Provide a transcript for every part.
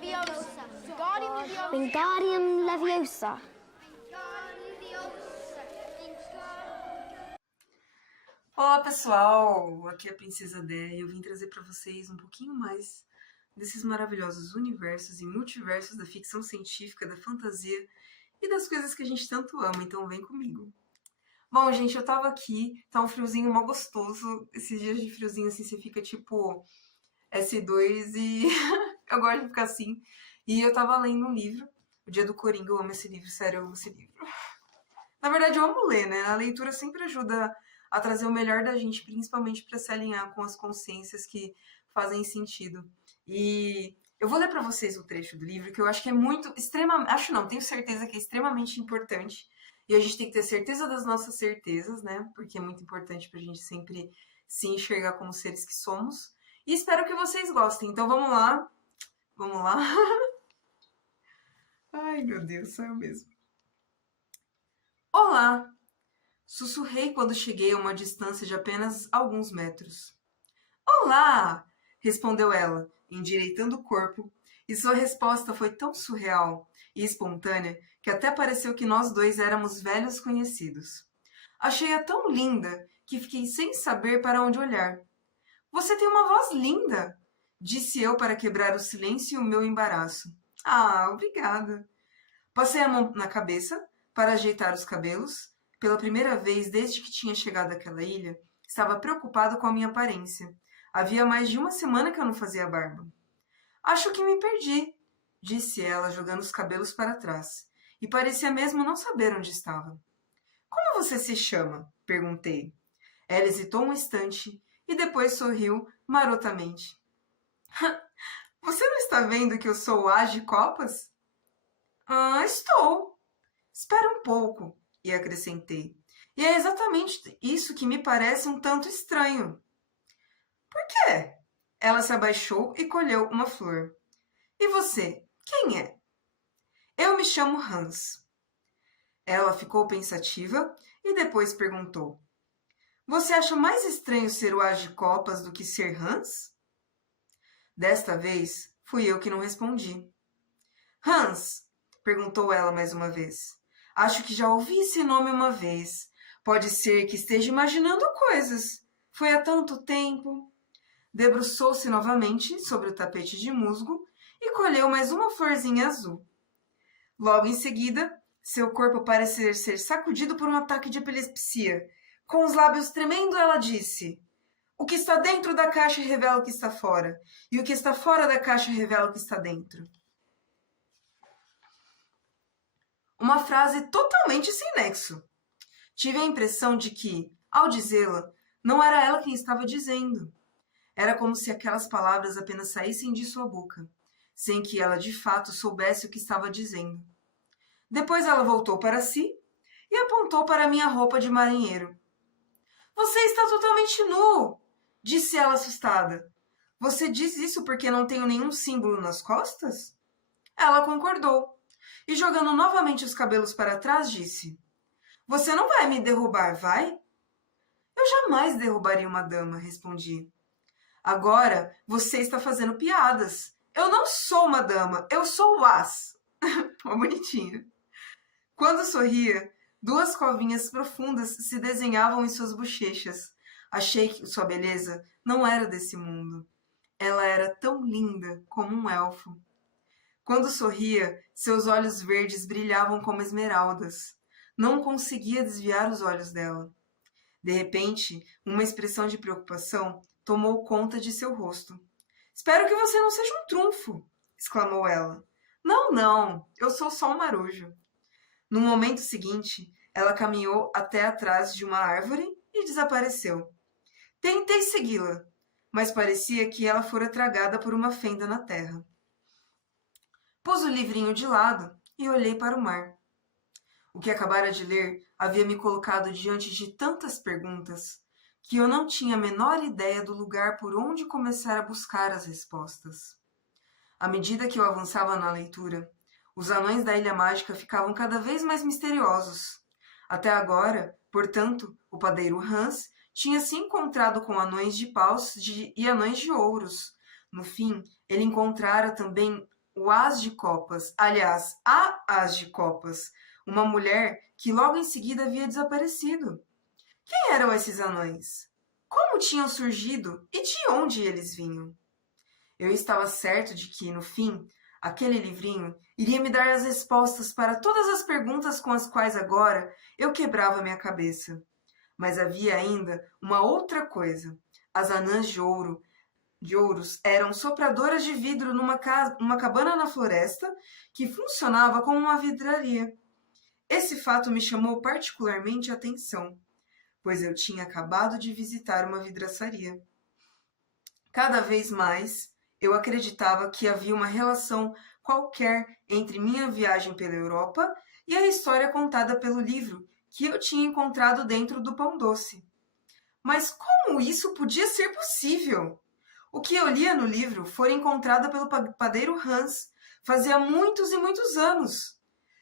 Leviosa. Wingardium Leviosa. Wingardium Leviosa. Olá pessoal, aqui é a Princesa Dé e eu vim trazer para vocês um pouquinho mais desses maravilhosos universos e multiversos da ficção científica, da fantasia e das coisas que a gente tanto ama, então vem comigo. Bom, gente, eu tava aqui, tá um friozinho mó gostoso, esses dias de friozinho assim você fica tipo S2 e eu gosto de ficar assim. E eu tava lendo um livro, O Dia do Coringa, eu amo esse livro, sério, eu amo esse livro. Na verdade, eu amo ler, né? A leitura sempre ajuda a trazer o melhor da gente, principalmente para se alinhar com as consciências que fazem sentido. E eu vou ler para vocês o trecho do livro, que eu acho que é muito, extremamente, acho não, tenho certeza que é extremamente importante. E a gente tem que ter certeza das nossas certezas, né? Porque é muito importante para a gente sempre se enxergar como seres que somos. E espero que vocês gostem. Então vamos lá. Vamos lá. Ai, meu Deus, sou eu mesmo. Olá! Sussurrei quando cheguei a uma distância de apenas alguns metros. Olá! Respondeu ela, endireitando o corpo, e sua resposta foi tão surreal e espontânea que até pareceu que nós dois éramos velhos conhecidos. Achei-a tão linda que fiquei sem saber para onde olhar. Você tem uma voz linda! Disse eu para quebrar o silêncio e o meu embaraço. Ah, obrigada. Passei a mão na cabeça para ajeitar os cabelos. Pela primeira vez desde que tinha chegado àquela ilha, estava preocupado com a minha aparência. Havia mais de uma semana que eu não fazia barba. Acho que me perdi, disse ela, jogando os cabelos para trás. E parecia mesmo não saber onde estava. Como você se chama? Perguntei. Ela hesitou um instante e depois sorriu marotamente. Você não está vendo que eu sou o As de Copas? Ah, estou. Espera um pouco, e acrescentei. E é exatamente isso que me parece um tanto estranho. Por quê? Ela se abaixou e colheu uma flor. E você, quem é? Eu me chamo Hans. Ela ficou pensativa e depois perguntou. Você acha mais estranho ser o As de Copas do que ser Hans? Desta vez, fui eu que não respondi. Hans, perguntou ela mais uma vez. Acho que já ouvi esse nome uma vez. Pode ser que esteja imaginando coisas. Foi há tanto tempo. Debruçou-se novamente sobre o tapete de musgo e colheu mais uma florzinha azul. Logo em seguida, seu corpo parecia ser sacudido por um ataque de epilepsia. Com os lábios tremendo, ela disse: O que está dentro da caixa revela o que está fora, e o que está fora da caixa revela o que está dentro. Uma frase totalmente sem nexo. Tive a impressão de que, ao dizê-la, não era ela quem estava dizendo. Era como se aquelas palavras apenas saíssem de sua boca, sem que ela de fato soubesse o que estava dizendo. Depois ela voltou para si e apontou para minha roupa de marinheiro. Você está totalmente nu, disse ela assustada. Você diz isso porque não tenho nenhum símbolo nas costas? Ela concordou e, jogando novamente os cabelos para trás, disse: Você não vai me derrubar, vai? Eu jamais derrubaria uma dama, respondi. Agora você está fazendo piadas. Eu não sou uma dama, eu sou o As. Uma bonitinha. Quando sorria, duas covinhas profundas se desenhavam em suas bochechas. Achei que sua beleza não era desse mundo. Ela era tão linda como um elfo. Quando sorria, seus olhos verdes brilhavam como esmeraldas. Não conseguia desviar os olhos dela. De repente, uma expressão de preocupação tomou conta de seu rosto. Espero que você não seja um trunfo, exclamou ela. Não, não, eu sou só um marujo. No momento seguinte, ela caminhou até atrás de uma árvore e desapareceu. Tentei segui-la, mas parecia que ela fora tragada por uma fenda na terra. Pus o livrinho de lado e olhei para o mar. O que acabara de ler havia me colocado diante de tantas perguntas que eu não tinha a menor ideia do lugar por onde começar a buscar as respostas. À medida que eu avançava na leitura, os anões da Ilha Mágica ficavam cada vez mais misteriosos. Até agora, portanto, o padeiro Hans tinha se encontrado com anões de paus e anões de ouros. No fim, ele encontrara também o As de Copas, aliás, a As de Copas, uma mulher que logo em seguida havia desaparecido. Quem eram esses anões? Como tinham surgido e de onde eles vinham? Eu estava certo de que, no fim, aquele livrinho iria me dar as respostas para todas as perguntas com as quais agora eu quebrava minha cabeça. Mas havia ainda uma outra coisa. As anãs de ouros eram sopradoras de vidro numa cabana na floresta que funcionava como uma vidraria. Esse fato me chamou particularmente a atenção, pois eu tinha acabado de visitar uma vidraçaria. Cada vez mais, eu acreditava que havia uma relação qualquer entre minha viagem pela Europa e a história contada pelo livro que eu tinha encontrado dentro do pão doce. Mas como isso podia ser possível? O que eu lia no livro foi encontrado pelo padeiro Hans fazia muitos e muitos anos.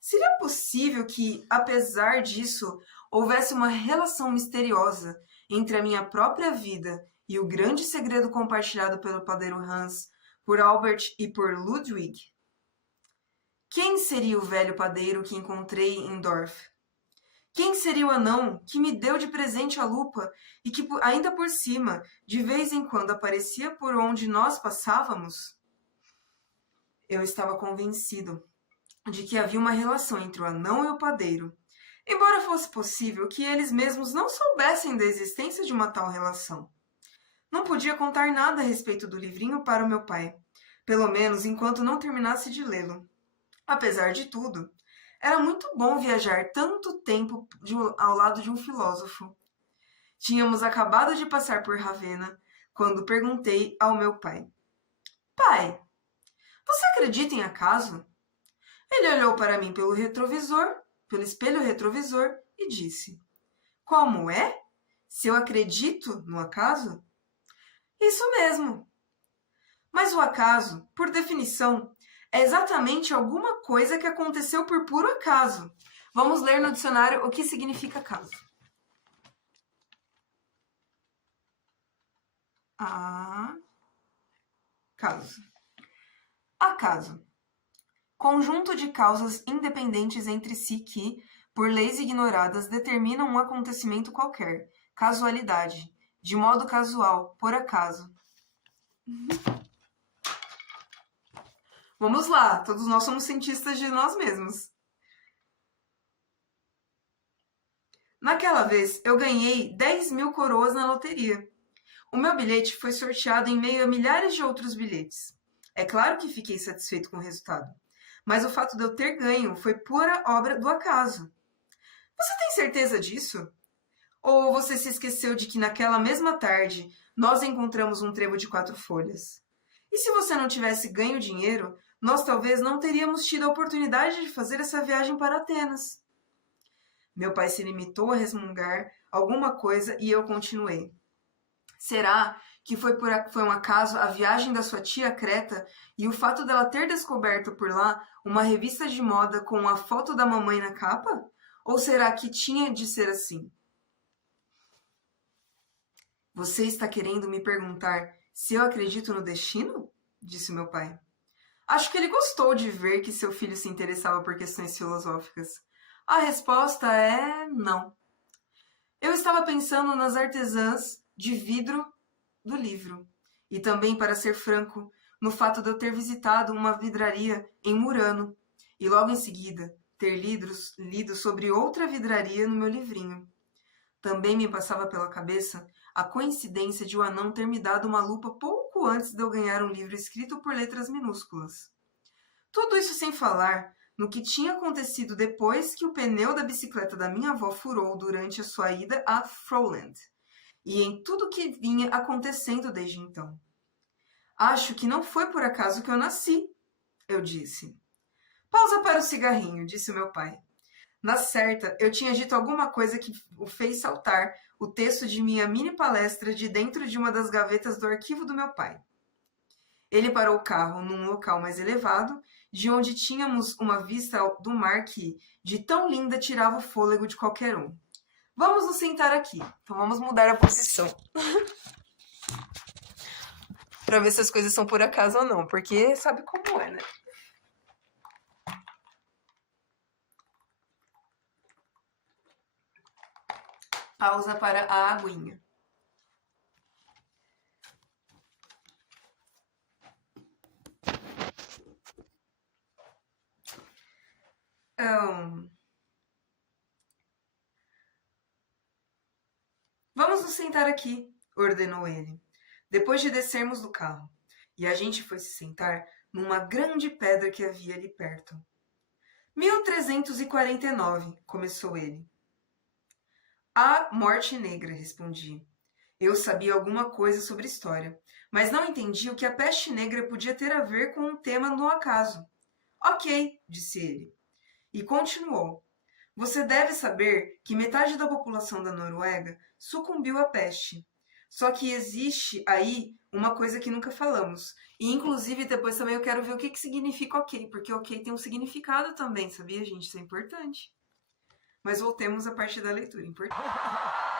Seria possível que, apesar disso, houvesse uma relação misteriosa entre a minha própria vida e o grande segredo compartilhado pelo padeiro Hans por Albert e por Ludwig? Quem seria o velho padeiro que encontrei em Dorf? Quem seria o anão que me deu de presente a lupa e que, ainda por cima, de vez em quando aparecia por onde nós passávamos? Eu estava convencido de que havia uma relação entre o anão e o padeiro, embora fosse possível que eles mesmos não soubessem da existência de uma tal relação. Não podia contar nada a respeito do livrinho para o meu pai, pelo menos enquanto não terminasse de lê-lo. Apesar de tudo, era muito bom viajar tanto tempo ao lado de um filósofo. Tínhamos acabado de passar por Ravenna quando perguntei ao meu pai: Pai, você acredita em acaso? Ele olhou para mim pelo espelho retrovisor e disse: Como é? Se eu acredito no acaso? Isso mesmo. Mas o acaso, por definição, é exatamente alguma coisa que aconteceu por puro acaso. Vamos ler no dicionário o que significa acaso. Acaso. Conjunto de causas independentes entre si que, por leis ignoradas, determinam um acontecimento qualquer. Casualidade. De modo casual, por acaso. Vamos lá, todos nós somos cientistas de nós mesmos. Naquela vez, eu ganhei 10.000 coroas na loteria. O meu bilhete foi sorteado em meio a milhares de outros bilhetes. É claro que fiquei satisfeito com o resultado, mas o fato de eu ter ganho foi pura obra do acaso. Você tem certeza disso? Ou você se esqueceu de que naquela mesma tarde nós encontramos um trevo de 4 folhas? E se você não tivesse ganho dinheiro, nós talvez não teríamos tido a oportunidade de fazer essa viagem para Atenas. Meu pai se limitou a resmungar alguma coisa e eu continuei. Será que foi um acaso a viagem da sua tia a Creta e o fato dela ter descoberto por lá uma revista de moda com a foto da mamãe na capa? Ou será que tinha de ser assim? Você está querendo me perguntar se eu acredito no destino? Disse meu pai. Acho que ele gostou de ver que seu filho se interessava por questões filosóficas. A resposta é não. Eu estava pensando nas artesãs de vidro do livro. E também, para ser franco, no fato de eu ter visitado uma vidraria em Murano e logo em seguida ter lido sobre outra vidraria no meu livrinho. Também me passava pela cabeça a coincidência de o anão ter me dado uma lupa pouco antes de eu ganhar um livro escrito por letras minúsculas. Tudo isso sem falar no que tinha acontecido depois que o pneu da bicicleta da minha avó furou durante a sua ida a Froland, e em tudo que vinha acontecendo desde então. Acho que não foi por acaso que eu nasci, eu disse. Pausa para o cigarrinho, disse o meu pai. Na certa, eu tinha dito alguma coisa que o fez saltar o texto de minha mini palestra de dentro de uma das gavetas do arquivo do meu pai. Ele parou o carro num local mais elevado, de onde tínhamos uma vista do mar que, de tão linda, tirava o fôlego de qualquer um. Vamos nos sentar aqui. Então vamos mudar a posição. Para ver se as coisas são por acaso ou não, porque sabe como é, né? Pausa para a aguinha. Vamos nos sentar aqui, ordenou ele, depois de descermos do carro. E a gente foi se sentar numa grande pedra que havia ali perto. 1349, começou ele. A Morte Negra, respondi. Eu sabia alguma coisa sobre história, mas não entendi o que a peste negra podia ter a ver com um tema no acaso. Ok, disse ele. E continuou. Você deve saber que metade da população da Noruega sucumbiu à peste. Só que existe aí uma coisa que nunca falamos. E, inclusive, depois também eu quero ver o que significa ok, porque ok tem um significado também, sabia, gente? Isso é importante. Mas voltemos à parte da leitura, importante.